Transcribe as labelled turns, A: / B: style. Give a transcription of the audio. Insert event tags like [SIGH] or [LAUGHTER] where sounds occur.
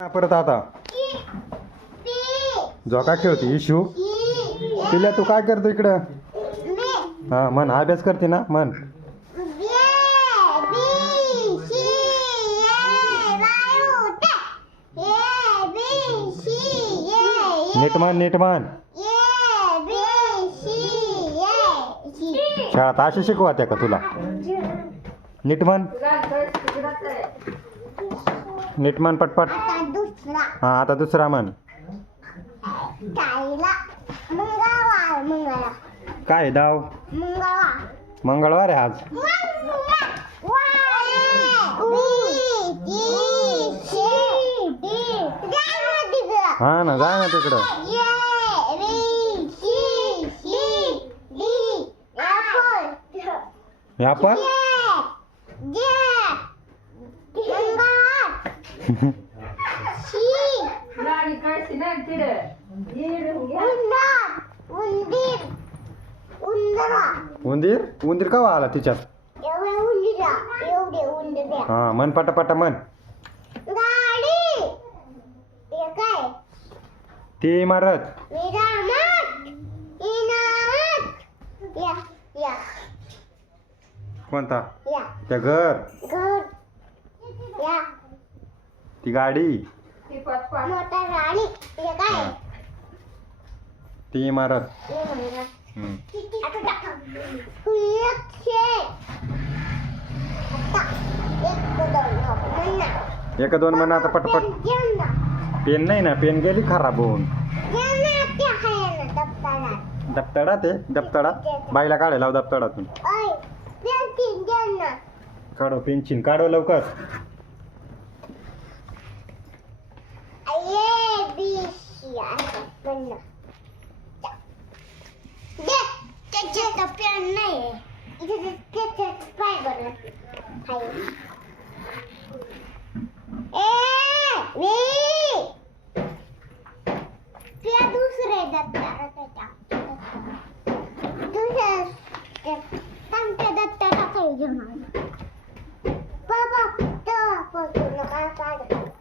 A: परत आता? झोका खेळते इशू? तिला तू काय करतो इकडं? हा म्हण अभ्यास करते ना मन नीट म्हण नीट म्हण. शाळात असे शिकवत्या का तुला? नीट म्हण. नीट म्हण पटपट. हा आता दुसरा म्हण.
B: ताईला मंगळवार मंगळवार.
A: काय दाव?
B: मंगळवार.
A: मंगळवार आहे आज. हा ना जाय ना तिकडं. हे [LAUGHS] [LAUGHS]
C: कळशी ना
A: उंदीर उंदीर का आला तिच्यात
B: एवढे उंदरा एवढे उंदऱ्या
A: हा म्हण पटापट
B: काय
A: ती इमारत
B: विरामत इनामत या या
A: कोणता
B: या
A: त्या घर
B: घर या
A: ती गाडी
C: ती पाच पाच
B: मोठा राणी हे काय
A: हा. ती इमारत
B: हे म्हणलं.
A: हम्म.
B: आता टाका. एक शे. आता एक दोन हो, म्हणा.
A: एक दोन म्हण आता पटपट
B: पेन घेऊन जा.
A: पेन नाही ना पेन गेली खराब होऊन
B: घेऊन जा दप्तरात.
A: दप्तडा ते दप्तडा बाईला काढायला लाव दप्तडातून
B: ओय, पेन तीन घेऊन जा.
A: काढो पेन्शिन काढो लवकर
B: त्याच्यात पेन नाही इथे ते- त्याच्यात पाय बरं आहे. ए, वी. त्या दुसरे दत्तारा त्याच्या